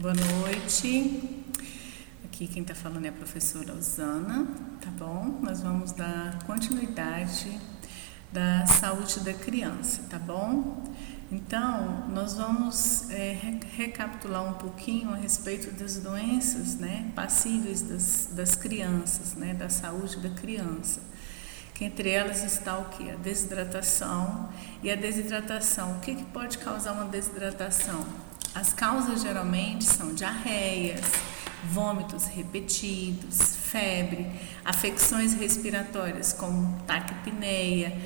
Boa noite. Aqui quem está falando é a professora Osana, tá bom? Nós vamos dar continuidade da saúde da criança, tá bom? Então, nós vamos recapitular um pouquinho a respeito das doenças, né, passíveis das crianças, né, da saúde da criança. Que entre elas está o que? A desidratação. E a desidratação, o que pode causar uma desidratação? As causas geralmente são diarreias, vômitos repetidos, febre, afecções respiratórias como taquipneia,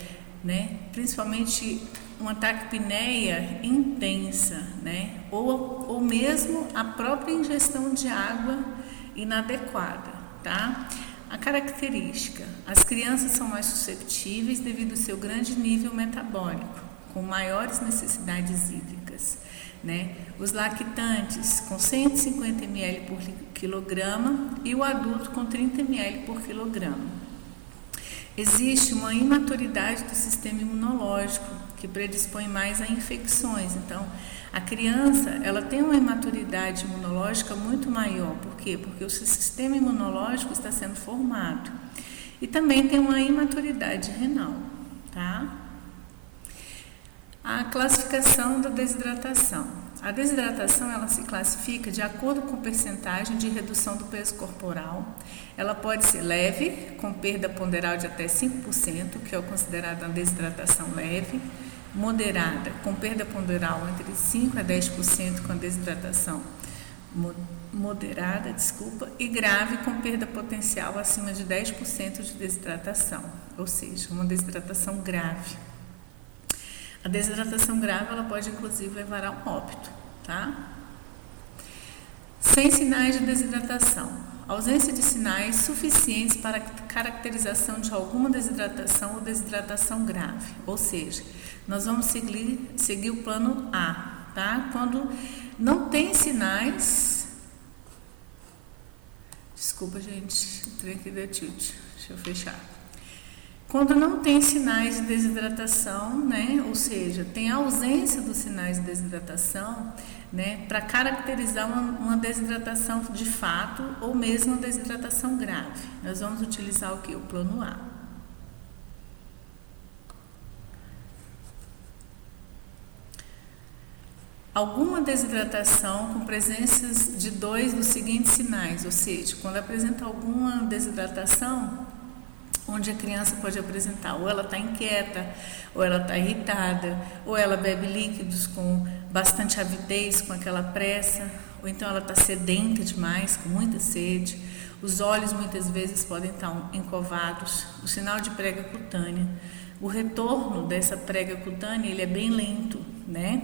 né? Principalmente uma taquipneia intensa, né? Ou mesmo a própria ingestão de água inadequada, tá? A característica: as crianças são mais susceptíveis devido ao seu grande nível metabólico, com maiores necessidades hídricas, né? Os lactantes com 150 ml por quilograma e o adulto com 30 ml por quilograma. Existe uma imaturidade do sistema imunológico que predispõe mais a infecções. Então, a criança, ela tem uma imaturidade imunológica muito maior. Por quê? Porque o seu sistema imunológico está sendo formado. E também tem uma imaturidade renal, tá? A classificação da desidratação. A desidratação, ela se classifica de acordo com percentagem de redução do peso corporal. Ela pode ser leve, com perda ponderal de até 5%, que é o considerado uma desidratação leve, moderada, com perda ponderal entre 5% a 10%, com a desidratação moderada, e grave, com perda potencial acima de 10% de desidratação, ou seja, uma desidratação grave. A desidratação grave, ela pode inclusive levar a um óbito, tá? Sem sinais de desidratação. Ausência de sinais suficientes para caracterização de alguma desidratação ou desidratação grave. Ou seja, nós vamos seguir o plano A, tá? Quando não tem sinais... Desculpa, gente, o trem aqui deu tilt. Deixa eu fechar. Quando não tem sinais de desidratação, né, ou seja, tem ausência dos sinais de desidratação, né, para caracterizar uma desidratação de fato ou mesmo uma desidratação grave. Nós vamos utilizar o que? O plano A. Alguma desidratação com presenças de dois dos seguintes sinais, ou seja, quando apresenta alguma desidratação, onde a criança pode apresentar, ou ela está inquieta, ou ela está irritada, ou ela bebe líquidos com bastante avidez, com aquela pressa, ou então ela está sedenta demais, com muita sede, os olhos muitas vezes podem estar encovados, o sinal de prega cutânea. O retorno dessa prega cutânea, ele é bem lento, né?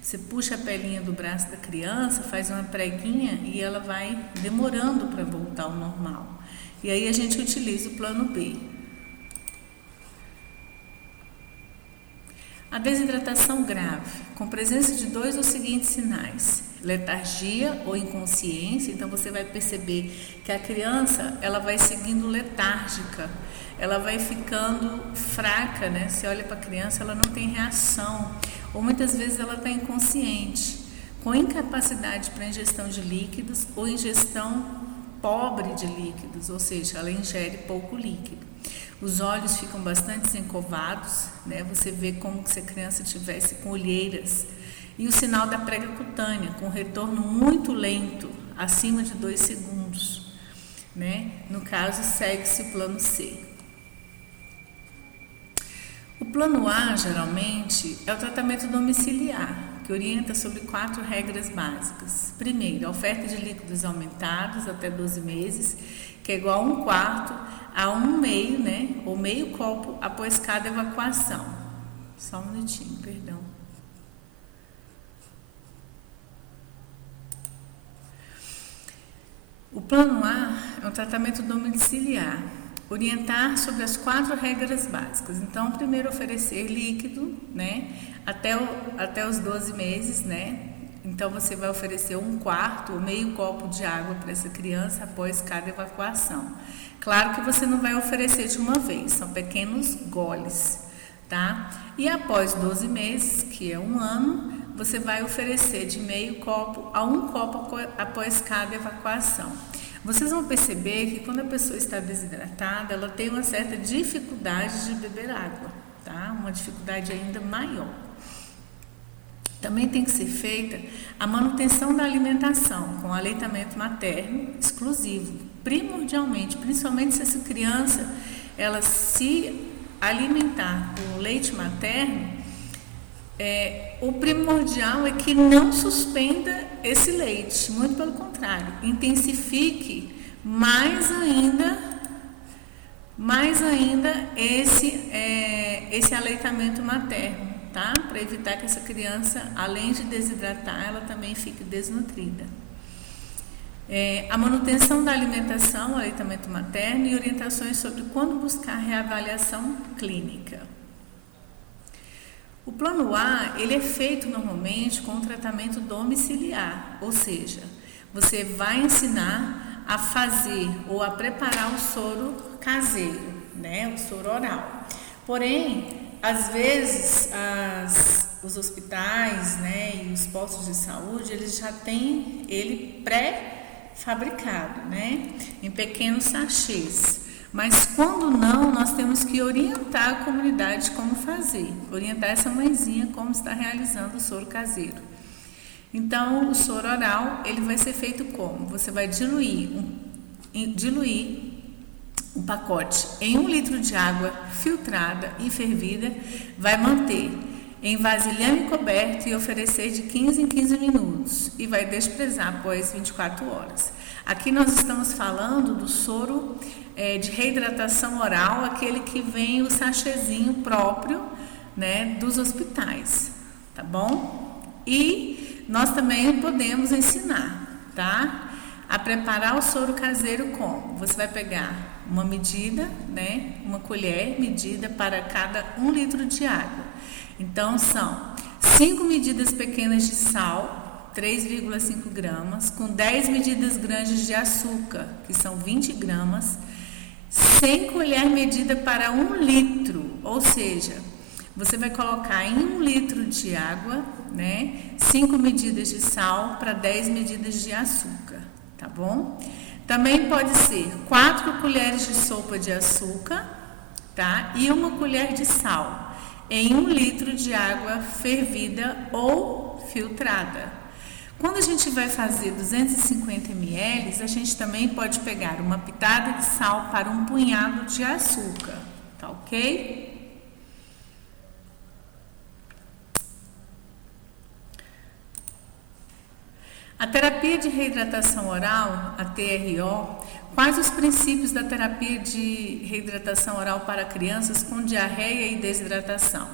Você puxa a pelinha do braço da criança, faz uma preguinha e ela vai demorando para voltar ao normal. E aí a gente utiliza o plano B. A desidratação grave, com presença de dois dos seguintes sinais: letargia ou inconsciência. Então você vai perceber que a criança, ela vai seguindo letárgica, ela vai ficando fraca, né? Você olha para a criança, ela não tem reação, ou muitas vezes ela está inconsciente, com incapacidade para ingestão de líquidos ou ingestão pobre de líquidos, ou seja, ela ingere pouco líquido. Os olhos ficam bastante encovados, né? Você vê como se a criança tivesse com olheiras. E o sinal da prega cutânea, com retorno muito lento, acima de 2 segundos, né? No caso, segue-se o plano C. O plano A, geralmente, é o tratamento domiciliar, que orienta sobre 4 regras básicas. Primeiro, a oferta de líquidos aumentados até 12 meses, que é igual a 1/4 a 1/2, né, ou meio copo após cada evacuação. Só um minutinho, perdão. O plano A é um tratamento domiciliar, orientar sobre as 4 regras básicas. Então, primeiro, oferecer líquido, né, até os 12 meses, né? Então, você vai oferecer 1/4 ou meio copo de água para essa criança após cada evacuação. Claro que você não vai oferecer de uma vez, são pequenos goles, tá? E após 12 meses, que é 1 ano, você vai oferecer de meio copo a 1 copo após cada evacuação. Vocês vão perceber que quando a pessoa está desidratada, ela tem uma certa dificuldade de beber água, tá? Uma dificuldade ainda maior. Também tem que ser feita a manutenção da alimentação com aleitamento materno exclusivo, primordialmente, principalmente se essa criança ela se alimentar com leite materno, o primordial é que não suspenda esse leite, muito pelo contrário, intensifique mais ainda esse aleitamento materno, tá? Para evitar que essa criança, além de desidratar, ela também fique desnutrida. A manutenção da alimentação, aleitamento materno e orientações sobre quando buscar reavaliação clínica. O plano A, ele é feito normalmente com tratamento domiciliar, ou seja, você vai ensinar a fazer ou a preparar o soro caseiro, né, o soro oral. Porém, às vezes, os hospitais, né, e os postos de saúde, eles já têm ele pré-fabricado, né, em pequenos sachês. Mas quando não, nós temos que orientar a comunidade como fazer, orientar essa mãezinha como está realizando o soro caseiro. Então, o soro oral, ele vai ser feito como? Você vai diluir um pacote em 1 litro de água filtrada e fervida, vai manter em vasilhame coberto e oferecer de 15 em 15 minutos e vai desprezar após 24 horas. Aqui nós estamos falando do soro de reidratação oral, aquele que vem o sachêzinho próprio, né, dos hospitais, tá bom? E nós também podemos ensinar, tá? A preparar o soro caseiro como? Você vai pegar uma medida, né, uma colher medida para cada 1 litro de água. Então, são 5 medidas pequenas de sal, 3,5 gramas, com 10 medidas grandes de açúcar, que são 20 gramas, 100 colher medida para 1 litro, ou seja, você vai colocar em 1 litro de água, né, 5 medidas de sal para 10 medidas de açúcar, tá bom? Também pode ser 4 colheres de sopa de açúcar, tá? E 1 colher de sal em 1 litro de água fervida ou filtrada. Quando a gente vai fazer 250 ml, a gente também pode pegar uma pitada de sal para 1 punhado de açúcar, tá ok? A terapia de reidratação oral, a TRO, quais os princípios da terapia de reidratação oral para crianças com diarreia e desidratação?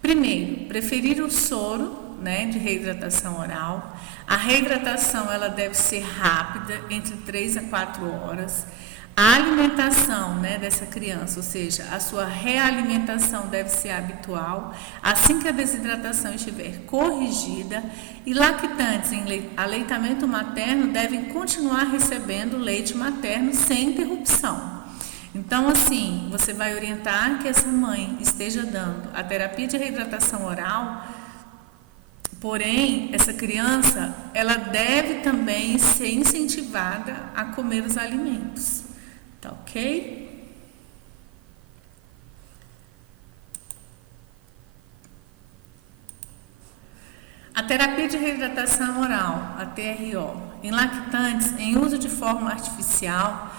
Primeiro, preferir o soro, né, de reidratação oral. A reidratação ela deve ser rápida, entre 3 a 4 horas. A alimentação, né, dessa criança, ou seja, a sua realimentação deve ser habitual, assim que a desidratação estiver corrigida, e lactantes em aleitamento materno devem continuar recebendo leite materno sem interrupção. Então, assim, você vai orientar que essa mãe esteja dando a terapia de reidratação oral, porém, essa criança, ela deve também ser incentivada a comer os alimentos. Tá ok? A terapia de reidratação oral, a TRO, em lactantes em uso de fórmula artificial,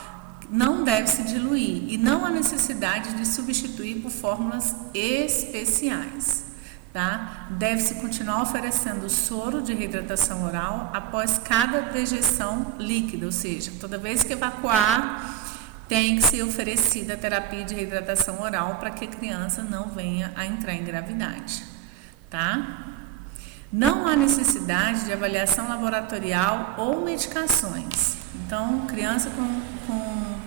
não deve se diluir e não há necessidade de substituir por fórmulas especiais, tá? Deve-se continuar oferecendo soro de reidratação oral após cada dejeção líquida, ou seja, toda vez que evacuar, tem que ser oferecida a terapia de reidratação oral para que a criança não venha a entrar em gravidade, tá? Não há necessidade de avaliação laboratorial ou medicações. Então, criança com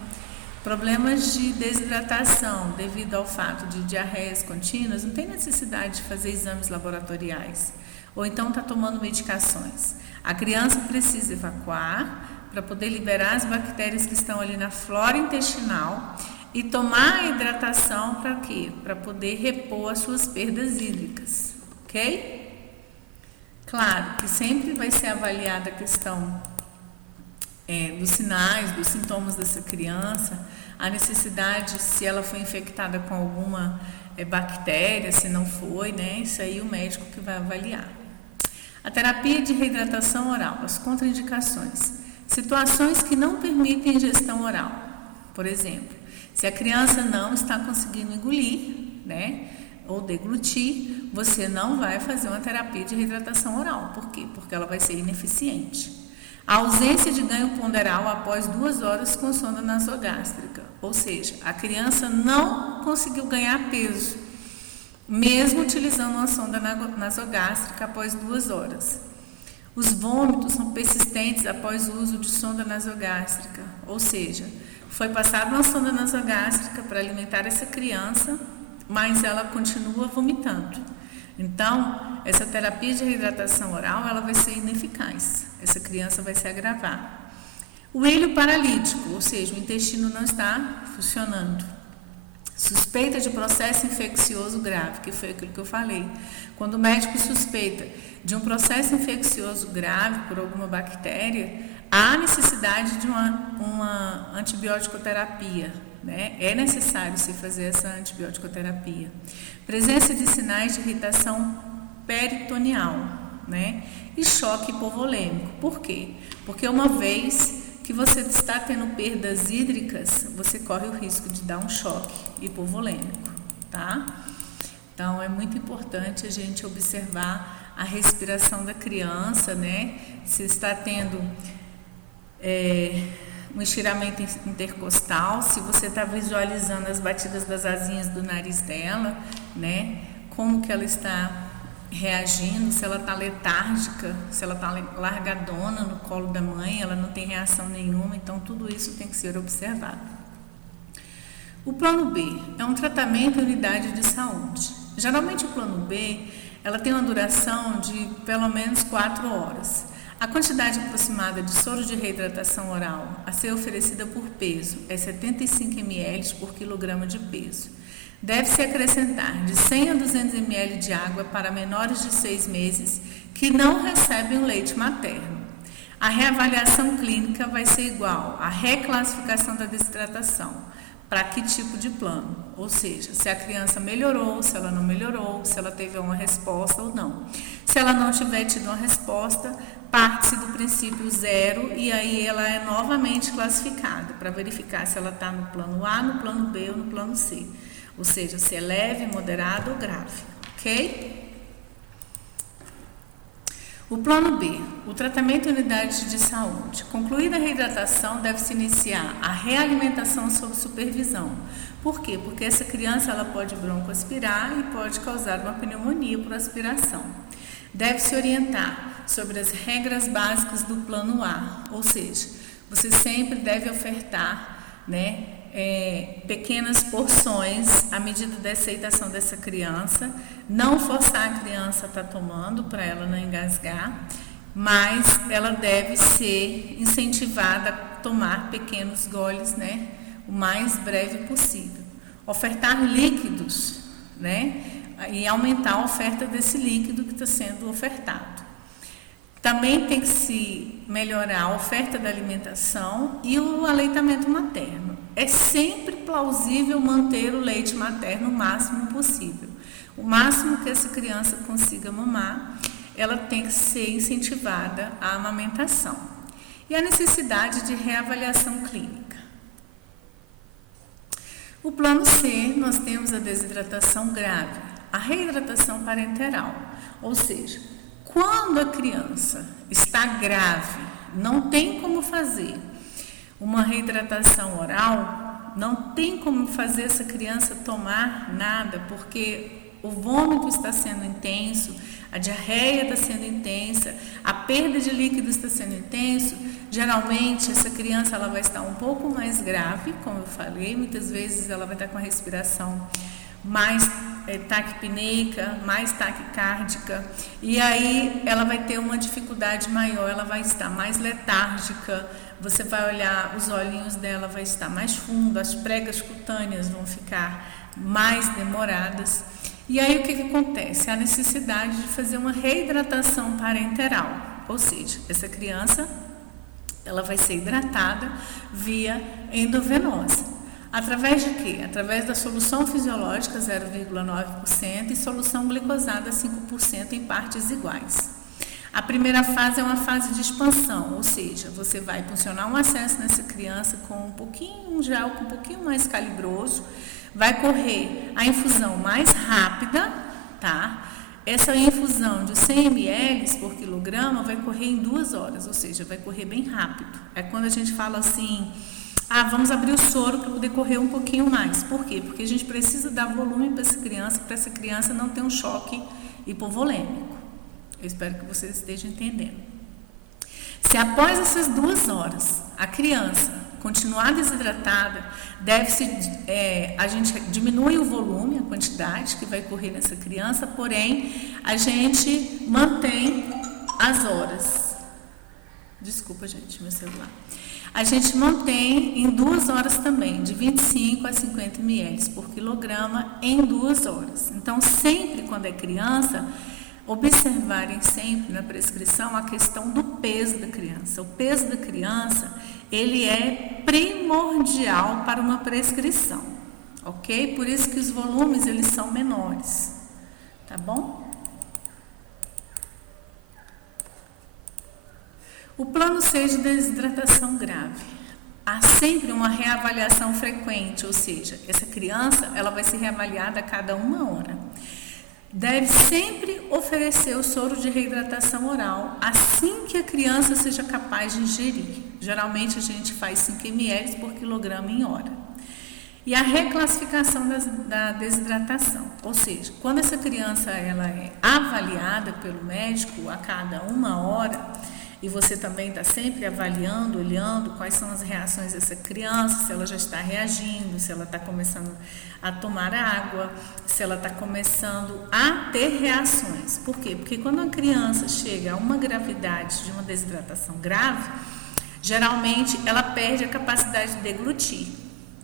problemas de desidratação devido ao fato de diarreias contínuas, não tem necessidade de fazer exames laboratoriais. Ou então está tomando medicações. A criança precisa evacuar para poder liberar as bactérias que estão ali na flora intestinal e tomar a hidratação para quê? Para poder repor as suas perdas hídricas, ok? Claro que sempre vai ser avaliada a questão dos sinais, dos sintomas dessa criança, a necessidade, se ela foi infectada com alguma bactéria, se não foi, né? Isso aí o médico que vai avaliar. A terapia de reidratação oral, as contraindicações. Situações que não permitem ingestão oral. Por exemplo, se a criança não está conseguindo engolir, né? Ou deglutir, você não vai fazer uma terapia de reidratação oral. Por quê? Porque ela vai ser ineficiente. A ausência de ganho ponderal após 2 horas com sonda nasogástrica, ou seja, a criança não conseguiu ganhar peso, mesmo utilizando uma sonda nasogástrica após 2 horas. Os vômitos são persistentes após o uso de sonda nasogástrica, ou seja, foi passada uma sonda nasogástrica para alimentar essa criança, mas ela continua vomitando. Então, essa terapia de reidratação oral, ela vai ser ineficaz. Essa criança vai se agravar. O ilho paralítico, ou seja, o intestino não está funcionando. Suspeita de processo infeccioso grave, que foi aquilo que eu falei. Quando o médico suspeita de um processo infeccioso grave por alguma bactéria, há necessidade de uma antibiótico-terapia, né? É necessário se fazer essa antibiótico-terapia. Presença de sinais de irritação peritoneal, né? E choque hipovolêmico. Por quê? Porque uma vez que você está tendo perdas hídricas, você corre o risco de dar um choque hipovolêmico, tá? Então, é muito importante a gente observar a respiração da criança, né? Se está tendo um estiramento intercostal, se você está visualizando as batidas das asinhas do nariz dela, né? Como que ela está reagindo, se ela está letárgica, se ela está largadona no colo da mãe, ela não tem reação nenhuma, então tudo isso tem que ser observado. O plano B é um tratamento em unidade de saúde. Geralmente o plano B, ela tem uma duração de pelo menos 4 horas. A quantidade aproximada de soro de reidratação oral a ser oferecida por peso é 75 ml por quilograma de peso. Deve-se acrescentar de 100 a 200 ml de água para menores de 6 meses que não recebem o leite materno. A reavaliação clínica vai ser igual à reclassificação da desidratação. Para que tipo de plano? Ou seja, se a criança melhorou, se ela não melhorou, se ela teve uma resposta ou não. Se ela não tiver tido uma resposta, parte-se do princípio 0 e aí ela é novamente classificada para verificar se ela está no plano A, no plano B ou no plano C. Ou seja, se é leve, moderado ou grave, ok? O plano B, o tratamento em unidade de saúde. Concluída a reidratação, deve-se iniciar a realimentação sob supervisão. Por quê? Porque essa criança ela pode broncoaspirar e pode causar uma pneumonia por aspiração. Deve-se orientar sobre as regras básicas do plano A, ou seja, você sempre deve ofertar, né, pequenas porções à medida da aceitação dessa criança, não forçar a criança a estar tomando para ela não engasgar, mas ela deve ser incentivada a tomar pequenos goles, né, o mais breve possível. Ofertar líquidos, né, e aumentar a oferta desse líquido que está sendo ofertado. Também tem que se melhorar a oferta da alimentação e o aleitamento materno. É sempre plausível manter o leite materno o máximo possível. O máximo que essa criança consiga mamar, ela tem que ser incentivada à amamentação. E a necessidade de reavaliação clínica. O plano C, nós temos a desidratação grave, a reidratação parenteral, ou seja, quando a criança está grave, não tem como fazer uma reidratação oral, não tem como fazer essa criança tomar nada, porque o vômito está sendo intenso, a diarreia está sendo intensa, a perda de líquido está sendo intenso. Geralmente, essa criança ela vai estar um pouco mais grave, como eu falei, muitas vezes ela vai estar com a respiração mais taquipneica, mais taquicárdica, e aí ela vai ter uma dificuldade maior, ela vai estar mais letárgica, você vai olhar, os olhinhos dela vai estar mais fundo, as pregas cutâneas vão ficar mais demoradas, E aí o que acontece? A necessidade de fazer uma reidratação parenteral, ou seja, essa criança ela vai ser hidratada via endovenosa. Através de quê? Através da solução fisiológica 0,9% e solução glicosada 5% em partes iguais. A primeira fase é uma fase de expansão, ou seja, você vai funcionar um acesso nessa criança com um gel um pouquinho mais calibroso, vai correr a infusão mais rápida, tá? Essa infusão de 100 ml por quilograma vai correr em 2 horas, ou seja, vai correr bem rápido. É quando a gente fala assim, vamos abrir o soro para poder correr um pouquinho mais. Por quê? Porque a gente precisa dar volume para essa criança não ter um choque hipovolêmico. Eu espero que vocês estejam entendendo. Se após essas 2 horas a criança continuar desidratada, a gente diminui o volume, a quantidade que vai correr nessa criança, porém a gente mantém as horas. Desculpa, gente, meu celular. A gente mantém em 2 horas também, de 25 a 50 ml por quilograma em 2 horas. Então, sempre quando é criança, observarem sempre na prescrição a questão do peso da criança. O peso da criança, ele é primordial para uma prescrição, ok? Por isso que os volumes, eles são menores, tá bom? O plano C de desidratação grave. Há sempre uma reavaliação frequente, ou seja, essa criança, ela vai ser reavaliada a cada 1 hora. Deve sempre oferecer o soro de reidratação oral assim que a criança seja capaz de ingerir. Geralmente a gente faz 5 ml por quilograma em hora. E a reclassificação da desidratação, ou seja, quando essa criança ela é avaliada pelo médico a cada 1 hora, e você também está sempre avaliando, olhando quais são as reações dessa criança, se ela já está reagindo, se ela está começando a tomar água, se ela está começando a ter reações. Por quê? Porque quando a criança chega a uma gravidade de uma desidratação grave, geralmente ela perde a capacidade de deglutir,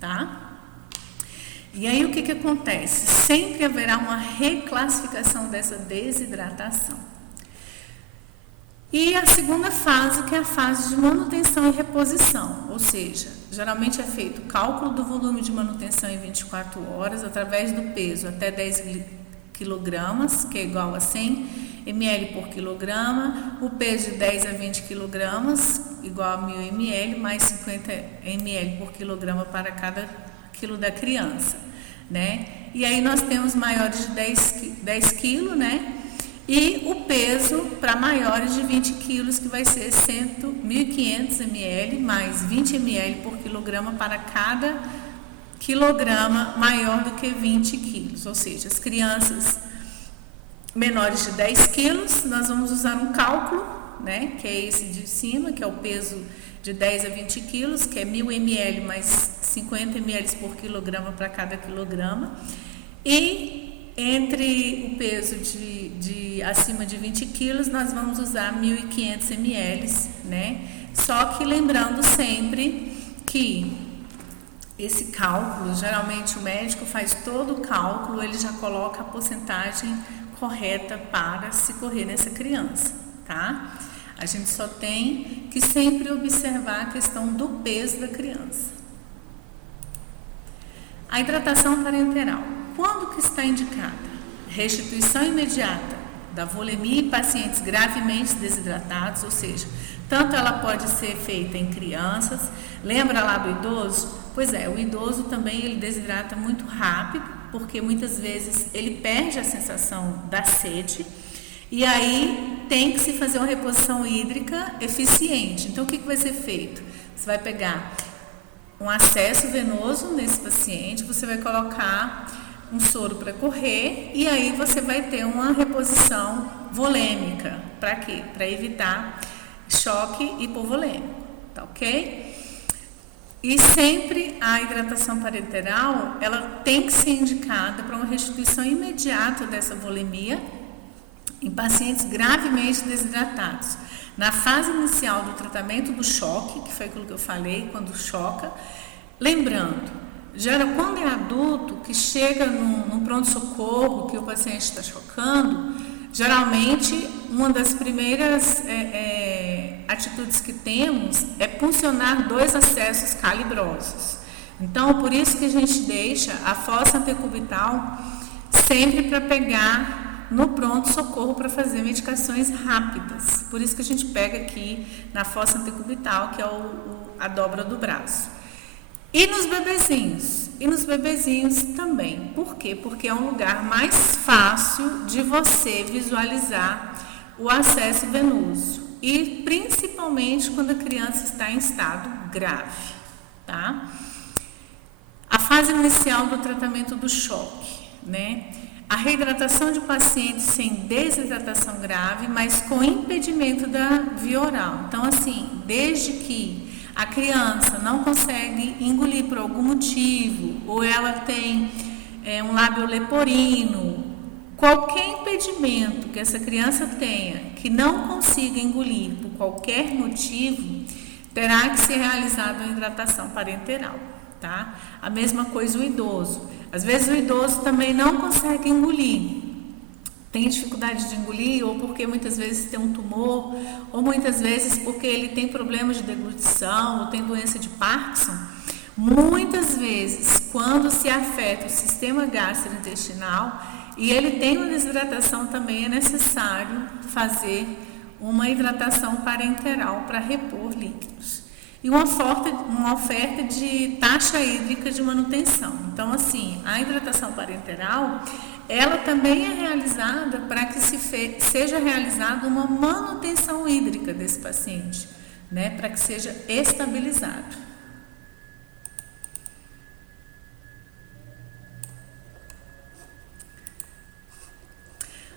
tá? E aí o que acontece? Sempre haverá uma reclassificação dessa desidratação. E a segunda fase, que é a fase de manutenção e reposição, ou seja, geralmente é feito o cálculo do volume de manutenção em 24 horas, através do peso até 10 quilogramas, que é igual a 100 ml por quilograma, o peso de 10 a 20 quilogramas, igual a 1000 ml, mais 50 ml por quilograma para cada quilo da criança, né? E aí nós temos maiores de 10 quilos, né? E o peso para maiores de 20 quilos, que vai ser 1.500 ml mais 20 ml por quilograma para cada quilograma maior do que 20 quilos. Ou seja, as crianças menores de 10 quilos, nós vamos usar um cálculo, né, que é esse de cima, que é o peso de 10 a 20 quilos, que é 1.000 ml mais 50 ml por quilograma para cada quilograma. E entre o peso de acima de 20 quilos, nós vamos usar 1.500 ml, né? Só que lembrando sempre que esse cálculo, geralmente o médico faz todo o cálculo, ele já coloca a porcentagem correta para se correr nessa criança, tá? A gente só tem que sempre observar a questão do peso da criança. A hidratação parenteral. Quando que está indicada? Restituição imediata da volemia em pacientes gravemente desidratados, ou seja, tanto ela pode ser feita em crianças. Lembra lá do idoso? Pois é, o idoso também ele desidrata muito rápido, porque muitas vezes ele perde a sensação da sede e aí tem que se fazer uma reposição hídrica eficiente. Então o que vai ser feito? Você vai pegar um acesso venoso nesse paciente, você vai colocar um soro para correr e aí você vai ter uma reposição volêmica. Para quê? Para evitar choque hipovolêmico, tá ok? E sempre a hidratação parenteral, ela tem que ser indicada para uma restituição imediata dessa volemia em pacientes gravemente desidratados. Na fase inicial do tratamento do choque, que foi aquilo que eu falei, quando choca, lembrando, Quando é adulto, que chega no pronto-socorro, que o paciente está chocando, geralmente uma das primeiras atitudes que temos é puncionar 2 acessos calibrosos. Então, por isso que a gente deixa a fossa antecubital sempre para pegar no pronto-socorro para fazer medicações rápidas. Por isso que a gente pega aqui na fossa antecubital, que é a dobra do braço. E nos bebezinhos? E nos bebezinhos também. Por quê? Porque é um lugar mais fácil de você visualizar o acesso venoso. E principalmente quando a criança está em estado grave, tá? A fase inicial do tratamento do choque, né? A reidratação de pacientes sem desidratação grave, mas com impedimento da via oral. Então, assim, desde que a criança não consegue engolir por algum motivo, ou ela tem um lábio leporino, qualquer impedimento que essa criança tenha, que não consiga engolir por qualquer motivo, terá que ser realizada uma hidratação parenteral, tá? A mesma coisa o idoso. Às vezes o idoso também não consegue engolir. Tem dificuldade de engolir, ou porque muitas vezes tem um tumor, ou muitas vezes porque ele tem problemas de deglutição, ou tem doença de Parkinson. Muitas vezes, quando se afeta o sistema gastrointestinal e ele tem uma desidratação, também é necessário fazer uma hidratação parenteral para repor líquidos. E uma oferta de taxa hídrica de manutenção. Então, assim, a hidratação parenteral, ela também é realizada para que seja realizada uma manutenção hídrica desse paciente, né, para que seja estabilizado.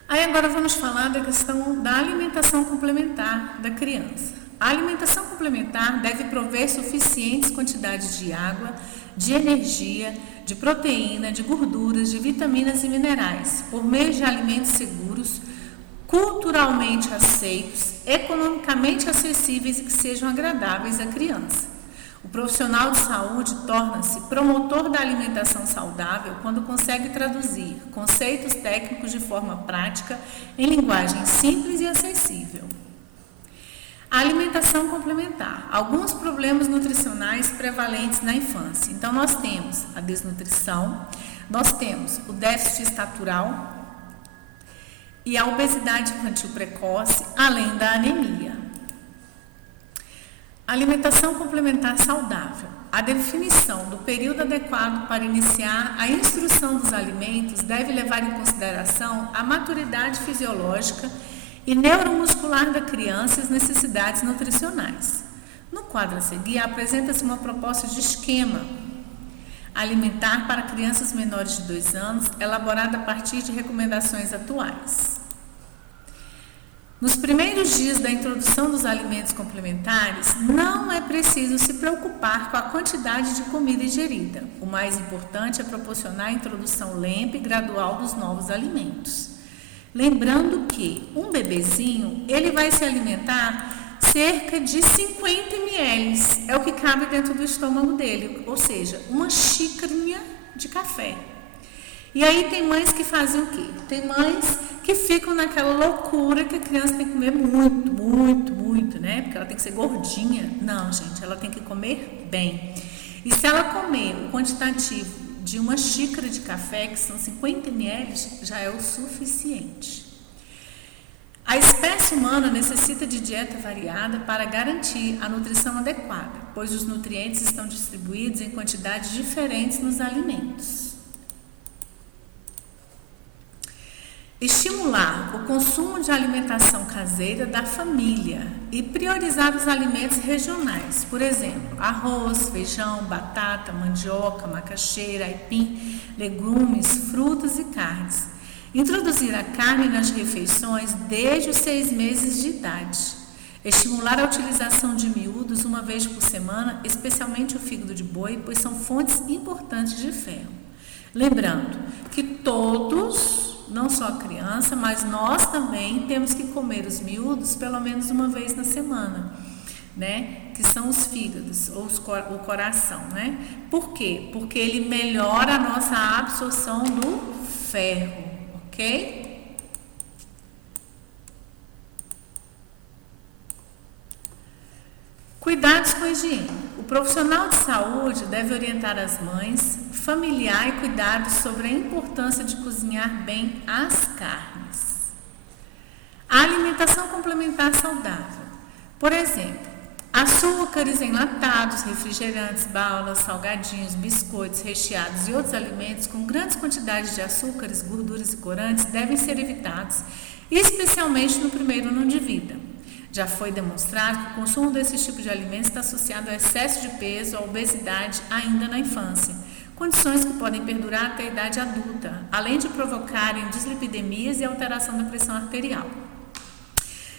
Aí agora vamos falar da questão da alimentação complementar da criança. A alimentação complementar deve prover suficientes quantidades de água, de energia, de proteína, de gorduras, de vitaminas e minerais, por meio de alimentos seguros, culturalmente aceitos, economicamente acessíveis e que sejam agradáveis à criança. O profissional de saúde torna-se promotor da alimentação saudável quando consegue traduzir conceitos técnicos de forma prática em linguagem simples e acessível. A alimentação complementar. Alguns problemas nutricionais prevalentes na infância. Então, nós temos a desnutrição, nós temos o déficit estatural e a obesidade infantil precoce, além da anemia. Alimentação complementar saudável. A definição do período adequado para iniciar a instrução dos alimentos deve levar em consideração a maturidade fisiológica e neuromuscular da criança e as necessidades nutricionais. No quadro a seguir, apresenta-se uma proposta de esquema alimentar para crianças menores de 2 anos, elaborada a partir de recomendações atuais. Nos primeiros dias da introdução dos alimentos complementares, não é preciso se preocupar com a quantidade de comida ingerida. O mais importante é proporcionar a introdução lenta e gradual dos novos alimentos. Lembrando que um bebezinho, ele vai se alimentar cerca de 50 ml, é o que cabe dentro do estômago dele, ou seja, uma xícarinha de café. E aí tem mães que fazem o quê? Tem mães que ficam naquela loucura que a criança tem que comer muito, né? Porque ela tem que ser gordinha. Não, gente, ela tem que comer bem. E se ela comer o quantitativo de uma xícara de café, que são 50 ml, já é o suficiente. A espécie humana necessita de dieta variada para garantir a nutrição adequada, pois os nutrientes estão distribuídos em quantidades diferentes nos alimentos. Estimular o consumo de alimentação caseira da família e priorizar os alimentos regionais, por exemplo, arroz, feijão, batata, mandioca, macaxeira, aipim, legumes, frutas e carnes. Introduzir a carne nas refeições desde os 6 meses de idade. Estimular a utilização de miúdos uma vez por semana, especialmente o fígado de boi, pois são fontes importantes de ferro. Lembrando que todos, não só a criança, mas nós também temos que comer os miúdos pelo menos uma vez na semana. né? Que são os fígados ou o coração, né? Por quê? Porque ele melhora a nossa absorção do ferro, ok? Cuidados com a higiene. O profissional de saúde deve orientar as mães, familiar e cuidados sobre a importância de cozinhar bem as carnes. A alimentação complementar saudável. Por exemplo, açúcares enlatados, refrigerantes, balas, salgadinhos, biscoitos, recheados e outros alimentos com grandes quantidades de açúcares, gorduras e corantes devem ser evitados, especialmente no primeiro ano de vida. Já foi demonstrado que o consumo desses tipos de alimentos está associado ao excesso de peso, à obesidade ainda na infância, condições que podem perdurar até a idade adulta, além de provocarem dislipidemias e alteração da pressão arterial.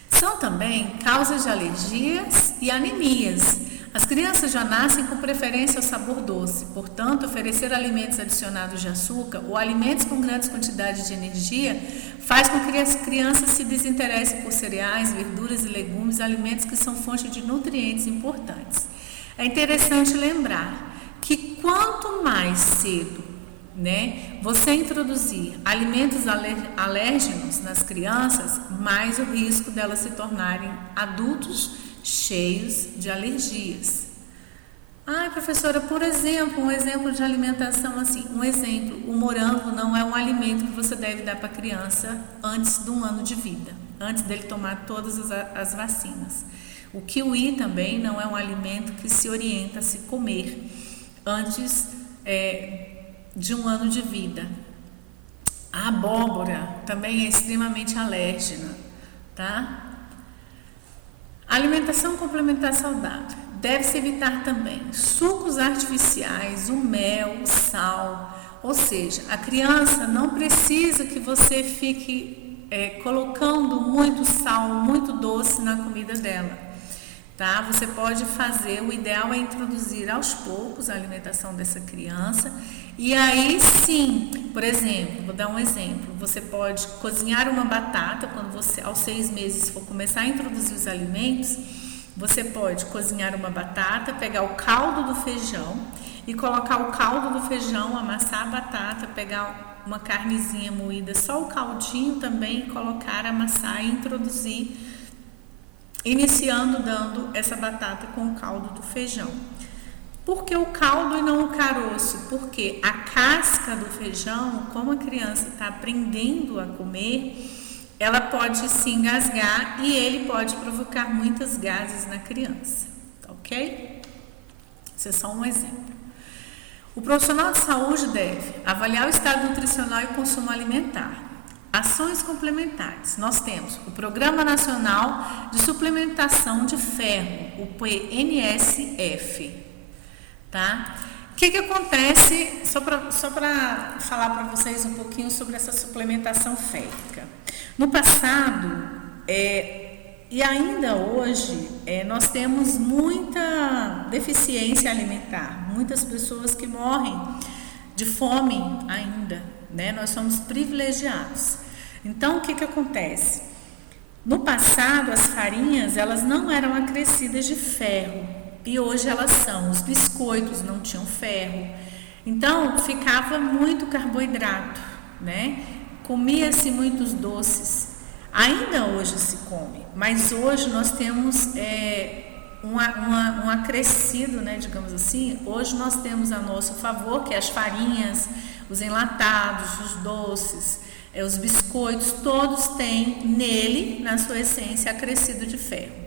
São também causas de alergias e anemias. As crianças já nascem com preferência ao sabor doce, portanto, oferecer alimentos adicionados de açúcar ou alimentos com grandes quantidades de energia faz com que as crianças se desinteressem por cereais, verduras e legumes, alimentos que são fonte de nutrientes importantes. É interessante lembrar que quanto mais cedo, você introduzir alimentos alérgenos nas crianças, mais o risco delas se tornarem adultos cheios de alergias. Ai, professora, por exemplo, um exemplo de alimentação assim, o morango não é um alimento que você deve dar para a criança antes de um ano de vida, antes dele tomar todas as vacinas. O kiwi também não é um alimento que se orienta a se comer antes de um ano de vida. A abóbora também é extremamente alérgena, tá? A alimentação complementar saudável. Deve-se evitar também sucos artificiais, o mel, o sal. Ou seja, a criança não precisa que você fique colocando muito sal, muito doce na comida dela. Tá? Você pode fazer, o ideal é introduzir aos poucos a alimentação dessa criança. E aí sim, por exemplo, vou dar um exemplo, você pode cozinhar uma batata, quando você aos 6 meses for começar a introduzir os alimentos, você pode cozinhar uma batata, pegar o caldo do feijão e colocar o caldo do feijão, amassar a batata, pegar uma carnezinha moída, só o caldinho também, colocar, amassar e introduzir, iniciando dando essa batata com o caldo do feijão. Por que o caldo e não o caroço? Porque a casca do feijão, como a criança está aprendendo a comer, ela pode se engasgar e ele pode provocar muitas gases na criança, ok? Isso é só um exemplo. O profissional de saúde deve avaliar o estado nutricional e consumo alimentar. Ações complementares. Nós temos o Programa Nacional de Suplementação de Ferro, o PNSF. Tá? O que acontece, só para falar para vocês um pouquinho sobre essa suplementação férrica. No passado, e ainda hoje, nós temos muita deficiência alimentar, muitas pessoas que morrem de fome ainda, nós somos privilegiados. Então, o que acontece? No passado, as farinhas, elas não eram acrescidas de ferro. E hoje elas são. Os biscoitos não tinham ferro. Então, ficava muito carboidrato, Comia-se muitos doces. Ainda hoje se come, mas hoje nós temos um acrescido, digamos assim. Hoje nós temos a nosso favor, que é as farinhas, os enlatados, os doces, os biscoitos, todos têm nele, na sua essência, acrescido de ferro.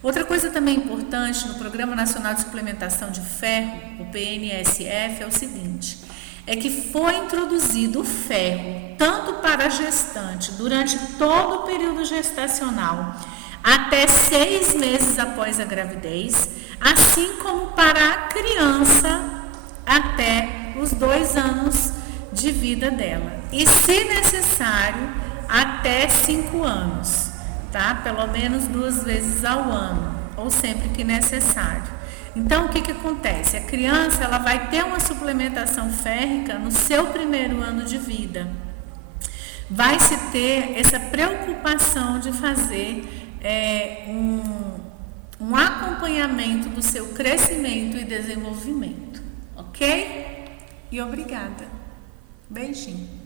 Outra coisa também importante no Programa Nacional de Suplementação de Ferro, o PNSF, é o seguinte, é que foi introduzido o ferro tanto para a gestante durante todo o período gestacional, até 6 meses após a gravidez, assim como para a criança até os 2 anos de vida dela. E, se necessário, até 5 anos. Tá? Pelo menos 2 vezes ao ano, ou sempre que necessário. Então, o que acontece? A criança ela vai ter uma suplementação férrica no seu primeiro ano de vida. Vai se ter essa preocupação de fazer um acompanhamento do seu crescimento e desenvolvimento, ok? E obrigada. Beijinho.